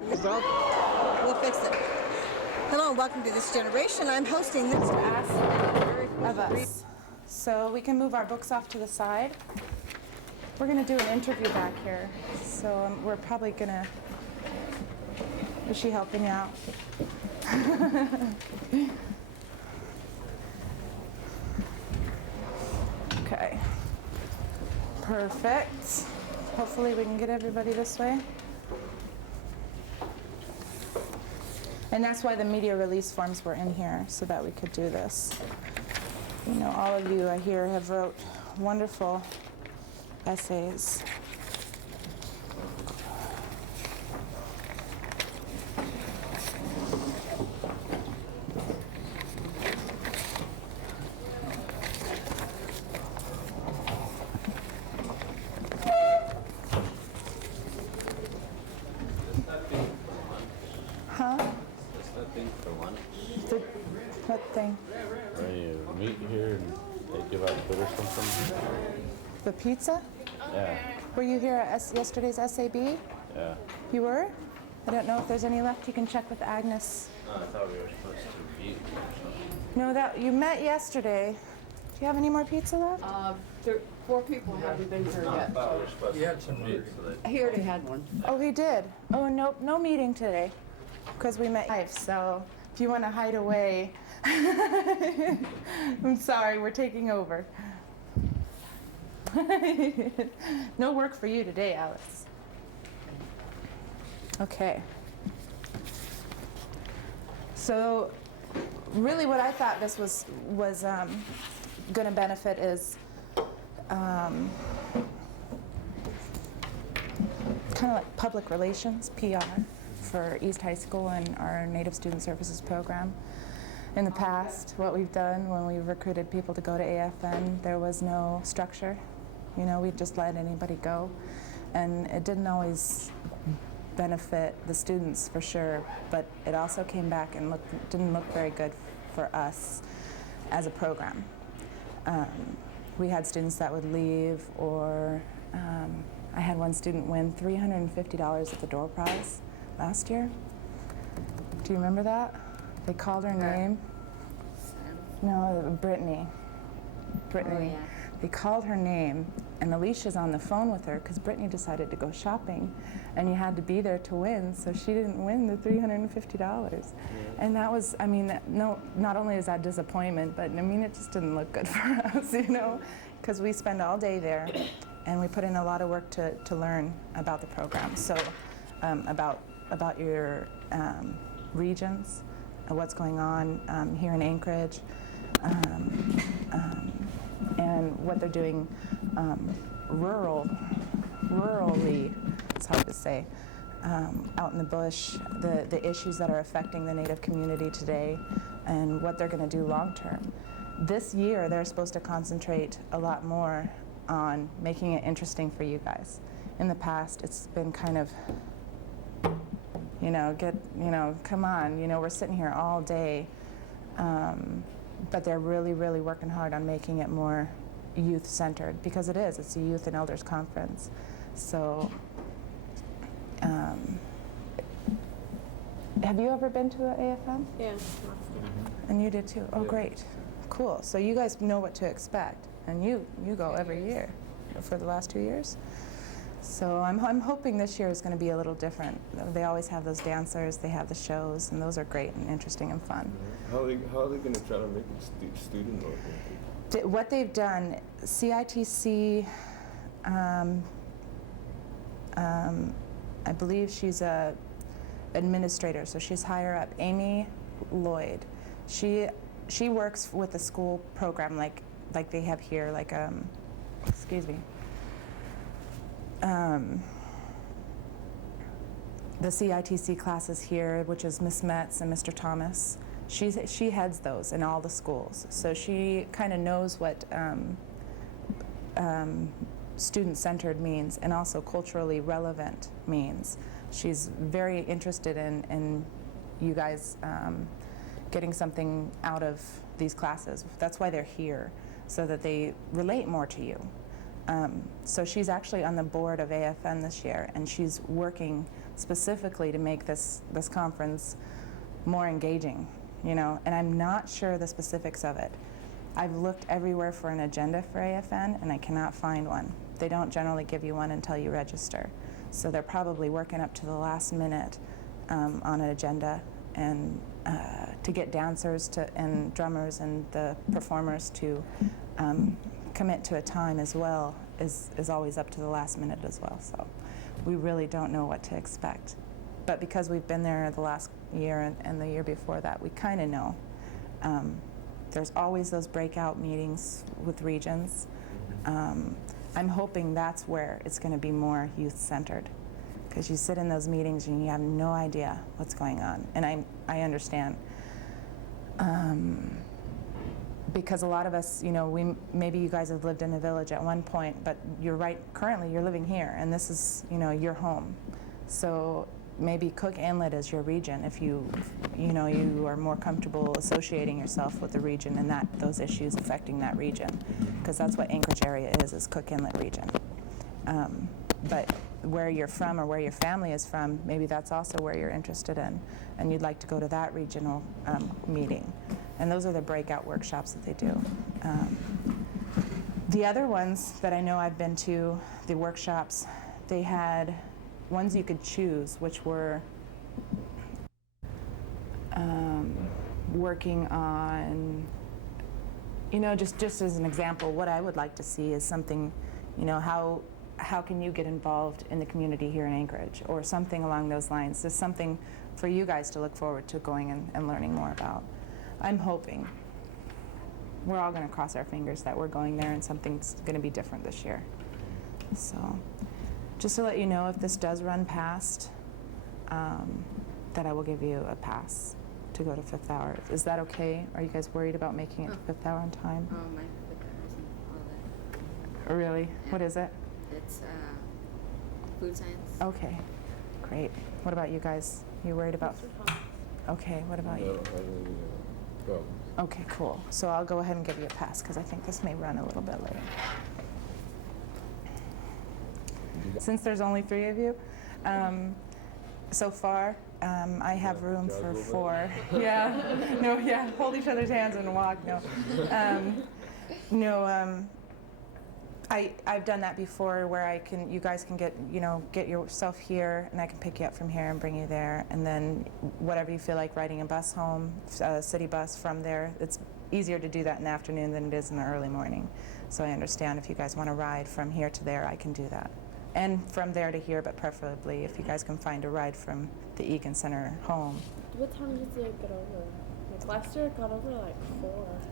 We'll fix it. Hello and welcome to This Generation. I'm hosting this Of us. So we can move our books off to the side. We're going to do an interview back here. So we're probably going to... Is she helping you out? Okay. Perfect. Hopefully we can get everybody this way. And that's why the media release forms were in here, so that we could do this. You know, all of you I hear have wrote wonderful essays. Huh? What's that thing for lunch? What thing? Where you meet here and they give out food or something? The pizza? Yeah. Were you here at yesterday's SAB? Yeah. You were? I don't know if there's any left. You can check with Agnes. No, I thought we were supposed to meet or something. No, that you met yesterday. Do you have any more pizza left? 4 people haven't been here No, I yet. thought we were supposed to meet so that He already had one. Oh, he did. Oh, no meeting today, because we met live. So if you want to hide away, I'm sorry, we're taking over. No work for you today, Alice. Okay. So really what I thought this was going to benefit is kind of like public relations, PR, for East High School and our Native Student Services program. In the past, what we've done when we've recruited people to go to AFN, there was no structure. You know, we just let anybody go. And it didn't always benefit the students for sure, but it also came back and didn't look very good for us as a program. We had students that would leave, or I had one student win $350 at the door prize last year. Do you remember that? They called her name. No, Brittany. Oh, yeah. They called her name, and Alicia's on the phone with her because Brittany decided to go shopping, and you had to be there to win, so she didn't win the $350. And that was, I mean, no, not only is that disappointment, but I mean, it just didn't look good for us, you know, because we spend all day there, and we put in a lot of work to learn about the program. So about your regions, what's going on here in Anchorage, and what they're doing rurally, it's hard to say, out in the bush, the issues that are affecting the Native community today, and what they're going to do long term. This year, they're supposed to concentrate a lot more on making it interesting for you guys. In the past, it's been kind of, you know, come on, you know, we're sitting here all day. But they're really, really working hard on making it more youth-centered, because it is. It's a youth and elders conference. So, have you ever been to an AFM? Yeah. And you did too? Oh, great. Cool. So you guys know what to expect, and you go every year for the last 2 years. So I'm hoping this year is going to be a little different. They always have those dancers, they have the shows, and those are great and interesting and fun. How are they going to try to make it student-oriented? What they've done, CITC, I believe she's a administrator, so she's higher up. Amy Lloyd, she works with the school program like they have here, like excuse me. The CITC classes here, which is Miss Metz and Mr. Thomas, she heads those in all the schools. So she kind of knows what student-centered means, and also culturally relevant means. She's very interested in you guys getting something out of these classes. That's why they're here, so that they relate more to you. So she's actually on the board of AFN this year, and she's working specifically to make this conference more engaging, you know, and I'm not sure the specifics of it. I've looked everywhere for an agenda for AFN, and I cannot find one. They don't generally give you one until you register. So they're probably working up to the last minute on an agenda, and to get dancers and drummers and the performers to commit to a time as well is always up to the last minute as well. So we really don't know what to expect. But because we've been there the last year and the year before that, we kind of know. There's always those breakout meetings with regions. I'm hoping that's where it's going to be more youth-centered, because you sit in those meetings and you have no idea what's going on. And I understand. Because a lot of us, you know, maybe you guys have lived in a village at one point, but you're right, currently you're living here, and this is, you know, your home. So maybe Cook Inlet is your region if you are more comfortable associating yourself with the region and those issues affecting that region, because that's what Anchorage area is Cook Inlet region. But where you're from or where your family is from, maybe that's also where you're interested in, and you'd like to go to that regional meeting. And those are the breakout workshops that they do. The other ones that I know I've been to, the workshops, they had ones you could choose, which were working on, you know, just as an example, what I would like to see is something, you know, how can you get involved in the community here in Anchorage, or something along those lines. There's something for you guys to look forward to going and learning more about. I'm hoping. We're all going to cross our fingers that we're going there and something's going to be different this year. So just to let you know, if this does run past, that I will give you a pass to go to Fifth Hour. Is that okay? Are you guys worried about making it to Fifth Hour on time? Oh, my Fifth Hour isn't all that. Oh, really? Yeah. What is it? It's food science. Okay, great. What about you guys? You worried about? Okay, what about you? Problems. Okay, cool. So I'll go ahead and give you a pass, because I think this may run a little bit late. Since there's only 3 of you, so far, I have room for 4. Yeah, no, yeah, hold each other's hands and walk, no. I've done that before, where you guys can get yourself here, and I can pick you up from here and bring you there, and then whatever you feel like, riding a bus home, a city bus from there. It's easier to do that in the afternoon than it is in the early morning. So I understand if you guys want to ride from here to there, I can do that. And from there to here, but preferably if you guys can find a ride from the Egan Center home. What time did you get over? Like last year, it got over like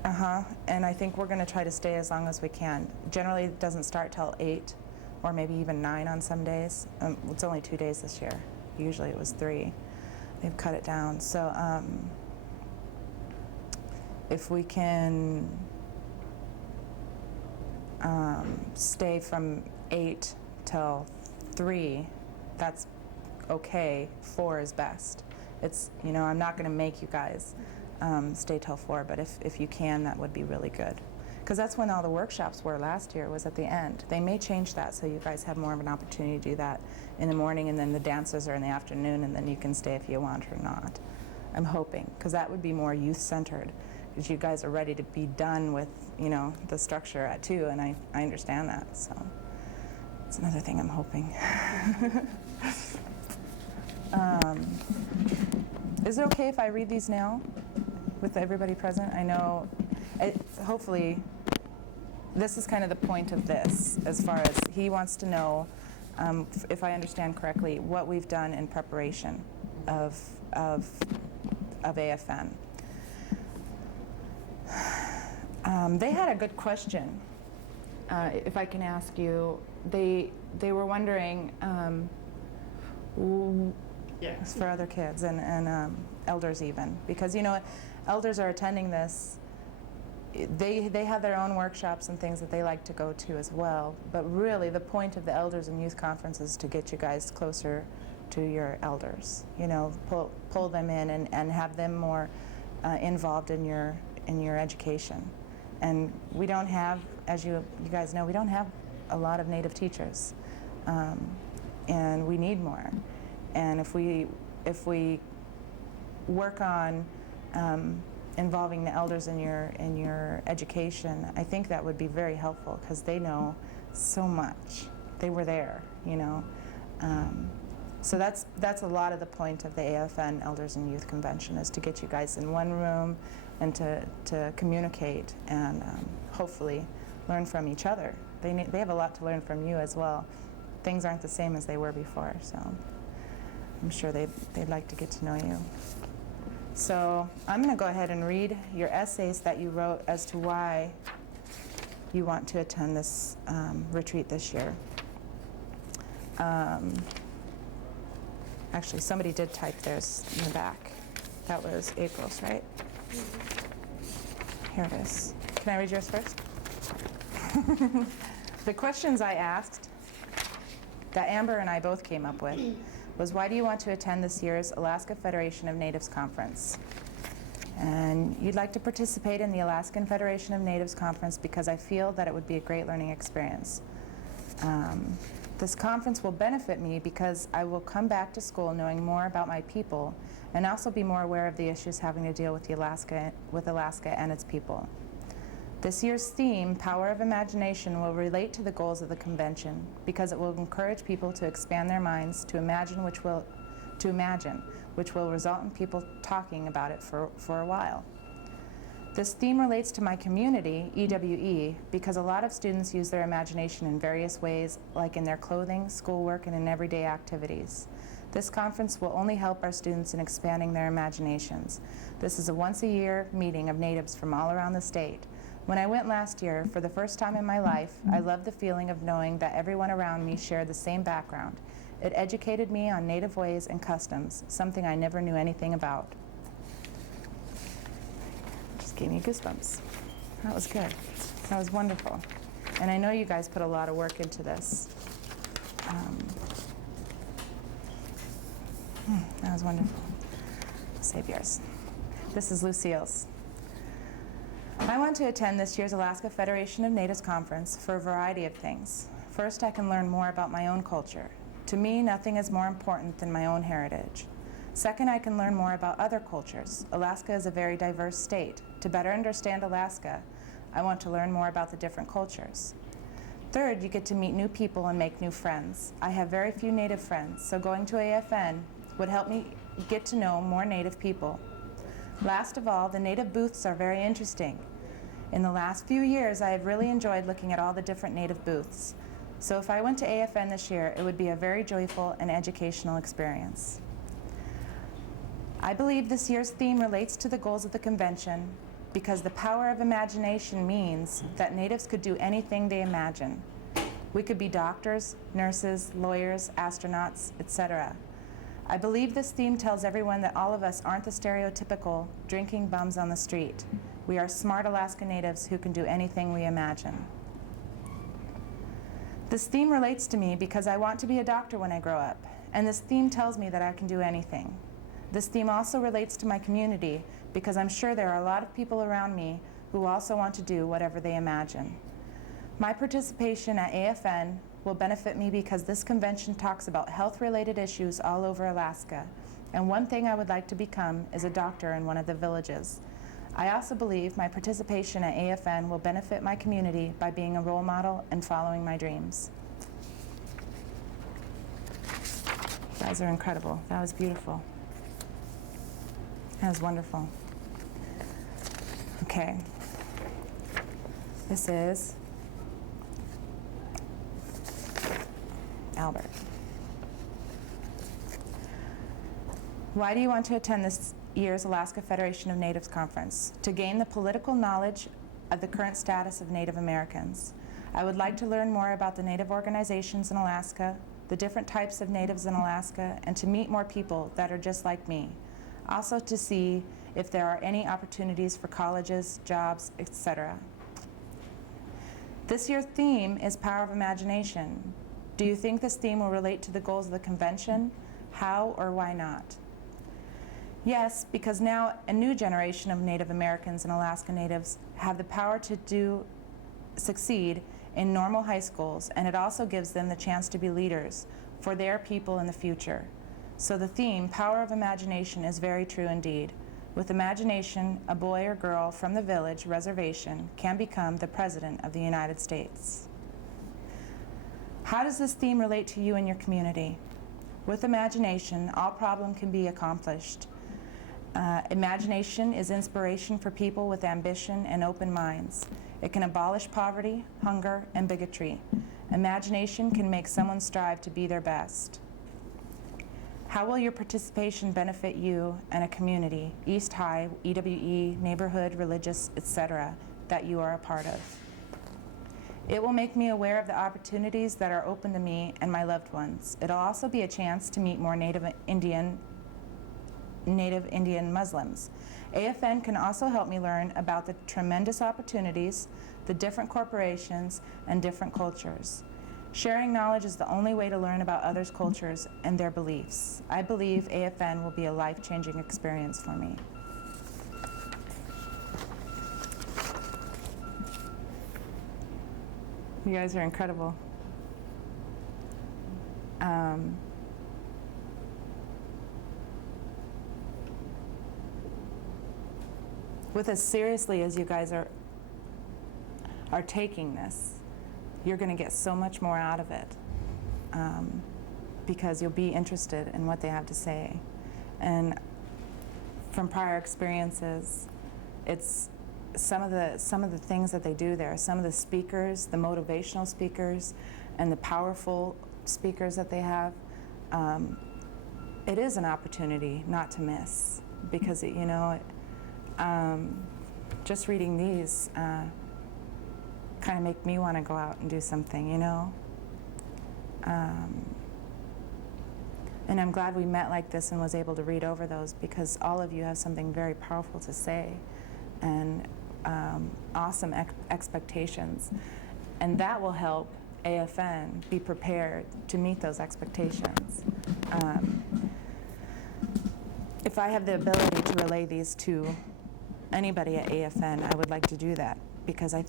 4. And I think we're going to try to stay as long as we can. Generally, it doesn't start till 8 or maybe even 9 on some days. It's only 2 days this year. Usually it was 3. They've cut it down. So if we can stay from 8 till 3, that's okay. 4 is best. It's, I'm not going to make you guys stay till 4, but if you can, that would be really good. Because that's when all the workshops were last year, was at the end. They may change that so you guys have more of an opportunity to do that in the morning, and then the dances are in the afternoon, and then you can stay if you want or not. I'm hoping, because that would be more youth-centered, because you guys are ready to be done with, the structure at 2, and I understand that, so it's another thing I'm hoping. Is it okay if I read these now with everybody present? I know, hopefully, this is kind of the point of this, as far as he wants to know, if I understand correctly, what we've done in preparation of AFN. They had a good question, if I can ask you. They were wondering, yes, for other kids and elders even, because elders are attending this. They have their own workshops and things that they like to go to as well, but really the point of the Elders and Youth Conference is to get you guys closer to your elders, pull them in and have them more involved in your education. And we don't have, as you guys know, we don't have a lot of Native teachers, and we need more. And if we work on involving the elders in your education, I think that would be very helpful, because they know so much. They were there, you know. So that's a lot of the point of the AFN Elders and Youth Convention, is to get you guys in one room and to communicate and hopefully learn from each other. They have a lot to learn from you as well. Things aren't the same as they were before, so I'm sure they'd like to get to know you. So I'm going to go ahead and read your essays that you wrote as to why you want to attend this retreat this year. Actually, somebody did type theirs in the back. That was April's, right? Here it is. Can I read yours first? The questions I asked, that Amber and I both came up with, was, why do you want to attend this year's Alaska Federation of Natives Conference? And you'd like to participate in the Alaskan Federation of Natives Conference because I feel that it would be a great learning experience. This conference will benefit me because I will come back to school knowing more about my people and also be more aware of the issues having to deal with Alaska and its people. This year's theme, Power of Imagination, will relate to the goals of the convention because it will encourage people to expand their minds to imagine, which will result in people talking about it for a while. This theme relates to my community, EWE, because a lot of students use their imagination in various ways, like in their clothing, schoolwork, and in everyday activities. This conference will only help our students in expanding their imaginations. This is a once-a-year meeting of natives from all around the state. When I went last year, for the first time in my life, I loved the feeling of knowing that everyone around me shared the same background. It educated me on native ways and customs, something I never knew anything about. Just gave me goosebumps. That was good. That was wonderful. And I know you guys put a lot of work into this. That was wonderful. Save yours. This is Lucille's. I want to attend this year's Alaska Federation of Natives Conference for a variety of things. First, I can learn more about my own culture. To me, nothing is more important than my own heritage. Second, I can learn more about other cultures. Alaska is a very diverse state. To better understand Alaska, I want to learn more about the different cultures. Third, you get to meet new people and make new friends. I have very few Native friends, so going to AFN would help me get to know more Native people. Last of all, the Native booths are very interesting. In the last few years, I have really enjoyed looking at all the different Native booths. So if I went to AFN this year, it would be a very joyful and educational experience. I believe this year's theme relates to the goals of the convention because the power of imagination means that Natives could do anything they imagine. We could be doctors, nurses, lawyers, astronauts, etc. I believe this theme tells everyone that all of us aren't the stereotypical drinking bums on the street. We are smart Alaska Natives who can do anything we imagine. This theme relates to me because I want to be a doctor when I grow up, and this theme tells me that I can do anything. This theme also relates to my community because I'm sure there are a lot of people around me who also want to do whatever they imagine. My participation at AFN will benefit me because this convention talks about health-related issues all over Alaska, and one thing I would like to become is a doctor in one of the villages. I also believe my participation at AFN will benefit my community by being a role model and following my dreams. You guys are incredible. That was beautiful. That was wonderful. Okay. This is Albert. Why do you want to attend this year's Alaska Federation of Natives Conference? To gain the political knowledge of the current status of Native Americans. I would like to learn more about the Native organizations in Alaska, the different types of Natives in Alaska, and to meet more people that are just like me. Also to see if there are any opportunities for colleges, jobs, etc. This year's theme is Power of Imagination. Do you think this theme will relate to the goals of the convention? How or why not? Yes, because now a new generation of Native Americans and Alaska Natives have the power to succeed in normal high schools, and it also gives them the chance to be leaders for their people in the future. So the theme, Power of Imagination, is very true indeed. With imagination, a boy or girl from the village reservation can become the President of the United States. How does this theme relate to you and your community? With imagination, all problem can be accomplished. Imagination is inspiration for people with ambition and open minds. It can abolish poverty, hunger, and bigotry. Imagination can make someone strive to be their best. How will your participation benefit you and a community, East High, EWE, neighborhood, religious, etc., that you are a part of? It will make me aware of the opportunities that are open to me and my loved ones. It'll also be a chance to meet more Native Indian Muslims. AFN can also help me learn about the tremendous opportunities, the different corporations, and different cultures. Sharing knowledge is the only way to learn about others' cultures and their beliefs. I believe AFN will be a life-changing experience for me. You guys are incredible. With as seriously as you guys are taking this, you're going to get so much more out of it, because you'll be interested in what they have to say. And from prior experiences, it's some of the things that they do there, some of the speakers, the motivational speakers, and the powerful speakers that they have, it is an opportunity not to miss, because just reading these kind of make me want to go out and do something, and I'm glad we met like this and was able to read over those, because all of you have something very powerful to say, and awesome expectations, and that will help AFN be prepared to meet those expectations. If I have the ability to relay these to anybody at AFN, I would like to do that, because I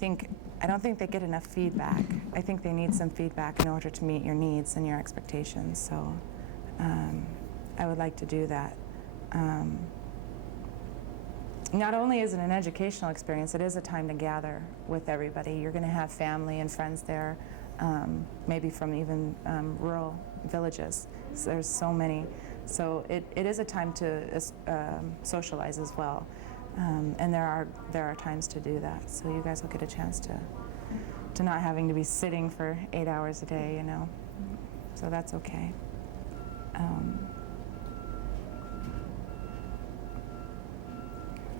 don't think they get enough feedback. I think they need some feedback in order to meet your needs and your expectations. So I would like to do that. Not only is it an educational experience, it is a time to gather with everybody. You're going to have family and friends there, maybe from even rural villages. So there's so many. So it is a time to socialize as well. And there are times to do that. So you guys will get a chance to not having to be sitting for 8 hours a day, So that's okay.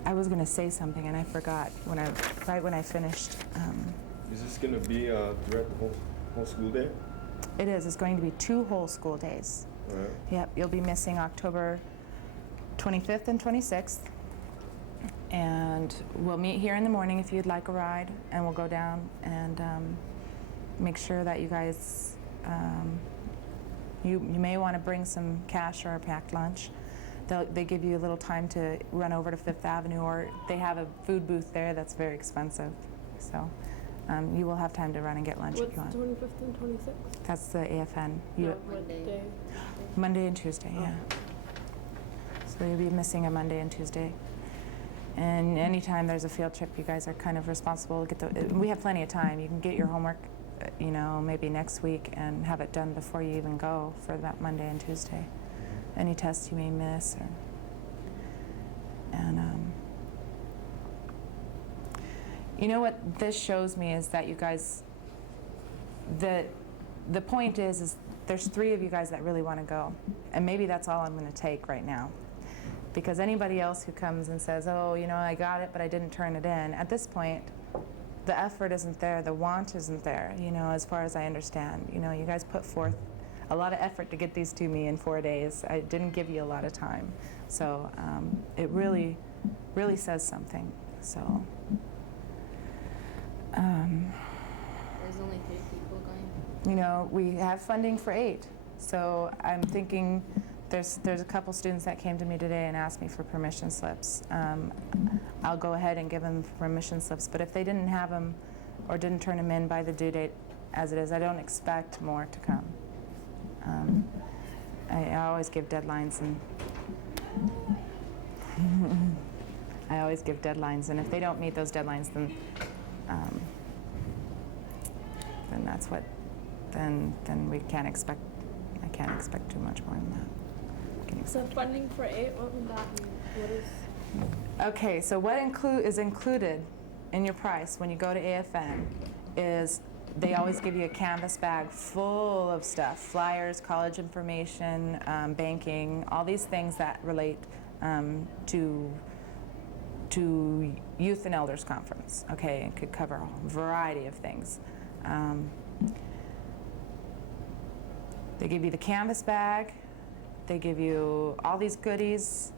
I was going to say something and I forgot right when I finished. Is this going to be throughout the whole school day? It is. It's going to be 2 whole school days. All right. Yep. You'll be missing October 25th and 26th. And we'll meet here in the morning if you'd like a ride, and we'll go down and make sure that you guys, you may want to bring some cash or a packed lunch. They give you a little time to run over to Fifth Avenue, or they have a food booth there that's very expensive. So you will have time to run and get lunch if you want. What's 25th and 26th? That's the AFN. Monday. Monday and Tuesday, yeah. So you'll be missing a Monday and Tuesday. And anytime there's a field trip, you guys are kind of responsible. We have plenty of time. You can get your homework, maybe next week, and have it done before you even go for that Monday and Tuesday. Any tests you may miss, what this shows me is that you guys, the point is there's 3 of you guys that really want to go, and maybe that's all I'm going to take right now. Because anybody else who comes and says, oh, I got it, but I didn't turn it in, at this point, the effort isn't there, the want isn't there, as far as I understand. You guys put forth a lot of effort to get these to me in 4 days. I didn't give you a lot of time. So it really, really says something. So. There's only 3 people going? We have funding for 8. So I'm thinking, there's a couple students that came to me today and asked me for permission slips. I'll go ahead and give them permission slips, but if they didn't have them, or didn't turn them in by the due date as it is. I don't expect more to come. I always give deadlines, and I always give deadlines, and if they don't meet those deadlines, then that's what. Then we can't expect. I can't expect too much more than that. So funding for 8, what would that mean? What is? Okay, so what is included in your price when you go to AFN is they always give you a canvas bag full of stuff: flyers, college information, banking, all these things that relate to Youth and Elders Conference. Okay, it could cover a variety of things. They give you the canvas bag, they give you all these goodies,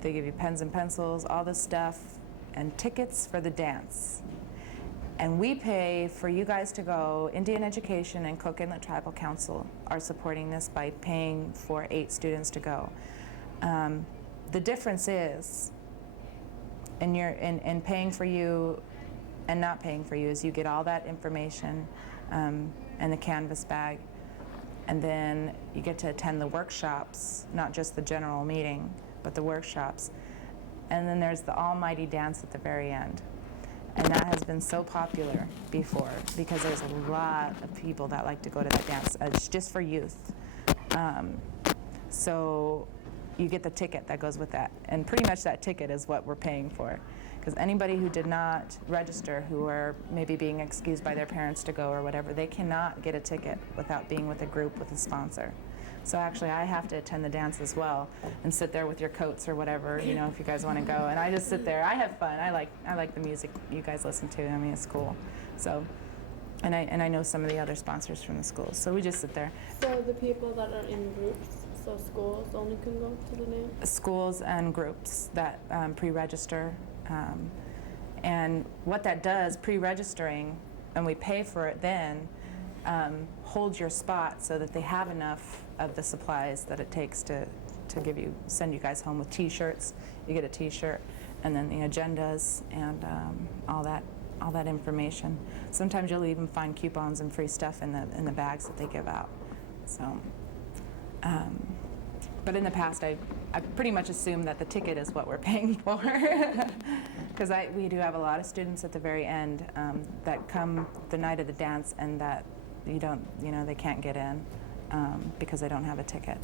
they give you pens and pencils, all this stuff, and tickets for the dance. And we pay for you guys to go. Indian Education and Cook Inlet Tribal Council are supporting this by paying for 8 students to go. The difference is, in paying for you and not paying for you, is you get all that information and the canvas bag, and then you get to attend the workshops, not just the general meeting, but the workshops. And then there's the almighty dance at the very end. And that has been so popular before because there's a lot of people that like to go to that dance. It's just for youth. So you get the ticket that goes with that. And pretty much that ticket is what we're paying for. Because anybody who did not register, who are maybe being excused by their parents to go or whatever, they cannot get a ticket without being with a group with a sponsor. So actually I have to attend the dance as well and sit there with your coats or whatever, you know, if you guys want to go. And I just sit there. I have fun. I like the music you guys listen to. I mean, it's cool. So, and I know some of the other sponsors from the schools. So we just sit there. So the people that are in groups, so schools only can go to the dance? Schools and groups that pre-register. And what that does, pre-registering, and we pay for it then, hold your spot so that they have enough of the supplies that it takes to send you guys home with T-shirts. You get a T-shirt, and then the agendas and all that information. Sometimes you'll even find coupons and free stuff in the bags that they give out. So, but in the past, I pretty much assumed that the ticket is what we're paying for, because we do have a lot of students at the very end that come the night of the dance and that they can't get in because they don't have a ticket,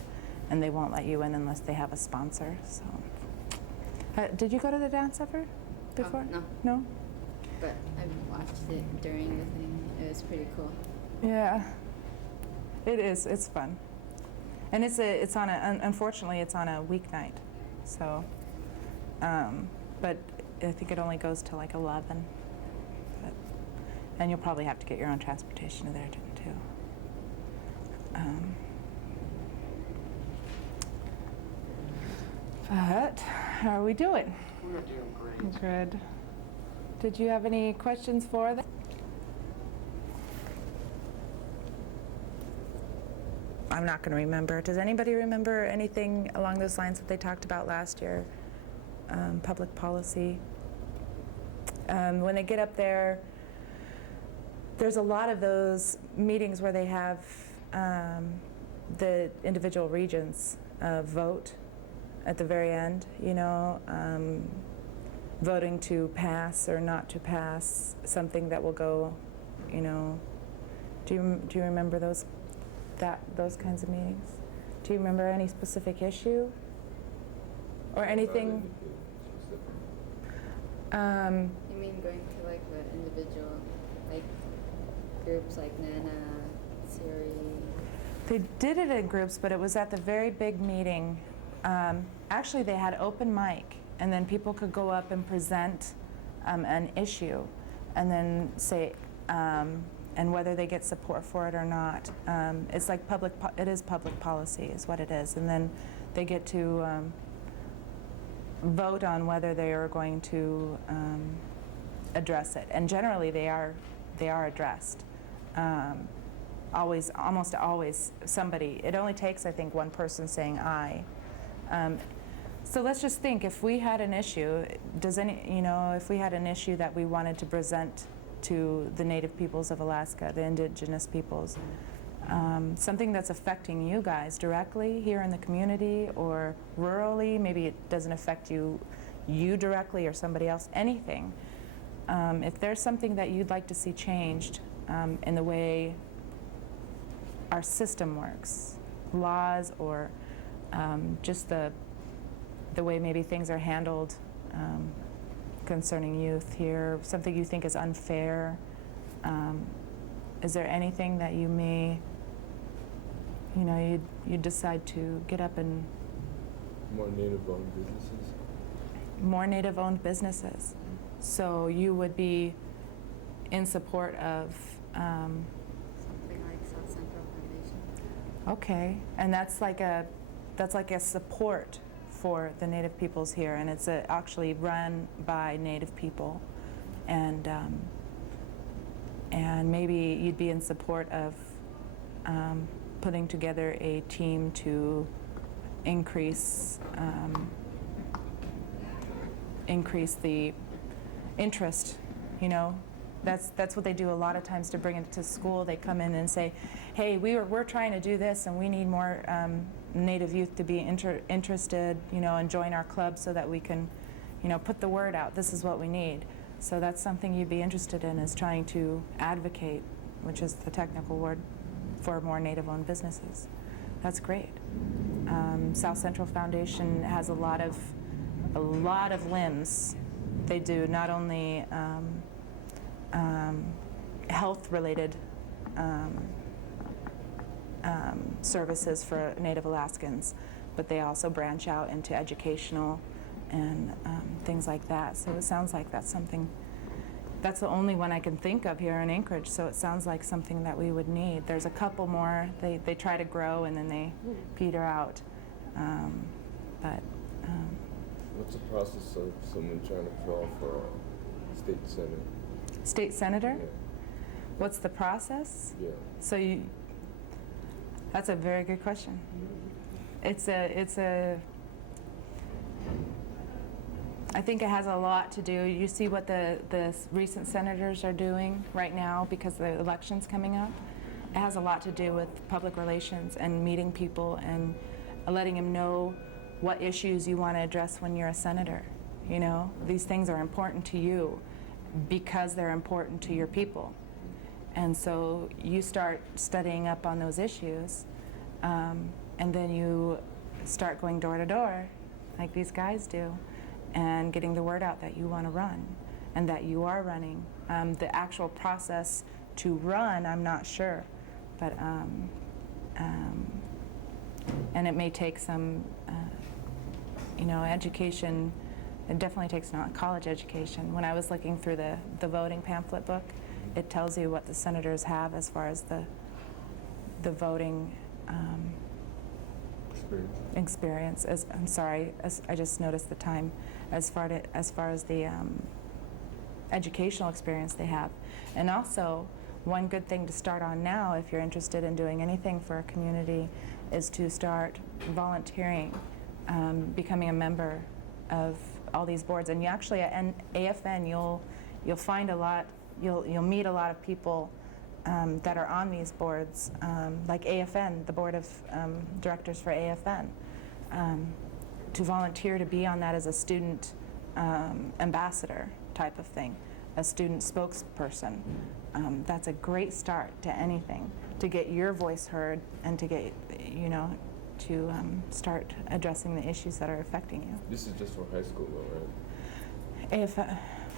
and they won't let you in unless they have a sponsor. So, did you go to the dance ever before? No. No. But I've watched it during the thing. It was pretty cool. Yeah, it is. It's fun. And unfortunately, it's on a weeknight, so, but I think it only goes to like 11, and you'll probably have to get your own transportation to there too. But how are we doing? We're doing great. Good. Did you have any questions for them? I'm not going to remember. Does anybody remember anything along those lines that they talked about last year? Public policy. When they get up there, there's a lot of those meetings where they have the individual regions vote at the very end, voting to pass or not to pass something that will go, do you remember those kinds of meetings? Do you remember any specific issue or anything? You mean going to like the individual, like groups like Nana, Siri? They did it in groups, but it was at the very big meeting. Actually, they had open mic, and then people could go up and present an issue, and then say, and whether they get support for it or not. It's like it is public policy is what it is. And then they get to vote on whether they are going to address it. And generally they are addressed. Almost always somebody, it only takes, I think, one person saying aye. So let's just think, if we had an issue, if we had an issue that we wanted to present to the native peoples of Alaska, the indigenous peoples. Something that's affecting you guys directly here in the community or rurally, maybe it doesn't affect you directly or somebody else, anything. If there's something that you'd like to see changed in the way our system works, laws or just the way maybe things are handled concerning youth here, something you think is unfair, is there anything that you may, you decide to get up and... More native-owned businesses. More native-owned businesses. So you would be in support of... Something like South Central Foundation. Okay, and that's like a support for the native peoples here, and it's actually run by native people, and maybe you'd be in support of putting together a team to increase the interest, That's what they do a lot of times to bring it to school. They come in and say, hey, we're trying to do this and we need more Native youth to be interested, and join our club so that we can, put the word out. This is what we need. So that's something you'd be interested in, is trying to advocate, which is the technical word for more Native-owned businesses. That's great. South Central Foundation has a lot of limbs. They do not only health-related services for Native Alaskans, but they also branch out into educational and things like that. So it sounds like that's something, that's the only one I can think of here in Anchorage, so it sounds like something that we would need. There's a couple more. They try to grow and then they peter out. What's the process of someone trying to crawl for a state senator? State senator? Yeah. What's the process? Yeah. So that's a very good question. I think it has a lot to do. You see what the recent senators are doing right now because the election's coming up. It has a lot to do with public relations and meeting people and letting them know what issues you want to address when you're a senator. These things are important to you because they're important to your people. And so you start studying up on those issues, and then you start going door to door, like these guys do, and getting the word out that you want to run and that you are running. The actual process to run, I'm not sure, but and it may take some, education. It definitely takes not college education. When I was looking through the voting pamphlet book, it tells you what the senators have as far as the voting experience. I just noticed the time as far as the educational experience they have. And also, one good thing to start on now, if you're interested in doing anything for a community, is to start volunteering, becoming a member of all these boards. And you actually, at AFN, you'll find a lot. You'll meet a lot of people that are on these boards, like AFN, the board of directors for AFN, to volunteer to be on that as a student ambassador type of thing, a student spokesperson. That's a great start to anything, to get your voice heard and to get, to start addressing the issues that are affecting you. This is just for high school, though, right?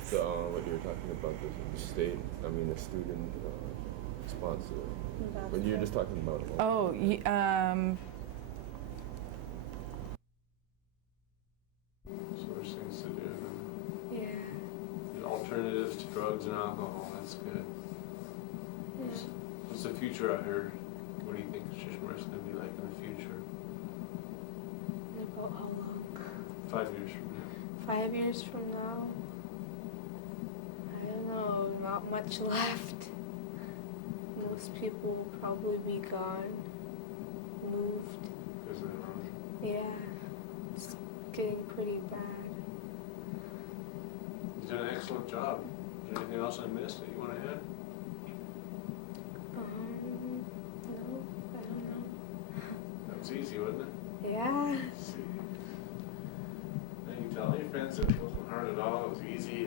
So what you were talking about, the state, the student sponsor. But you're just talking about So there's things to do. Yeah. And alternatives to drugs and alcohol, that's good. What's the future out here? What do you think Shishmar's going to be like in the future? About how long? 5 years from now. 5 years from now? I don't know, not much left. Most people will probably be gone, moved. Because of the erosion. Yeah, it's getting pretty bad. He's done an excellent job. there anything else I missed that you want to add? No, I don't know. That was easy, wasn't it? Yeah. See. Now you tell all your friends that it wasn't hard at all, it was easy.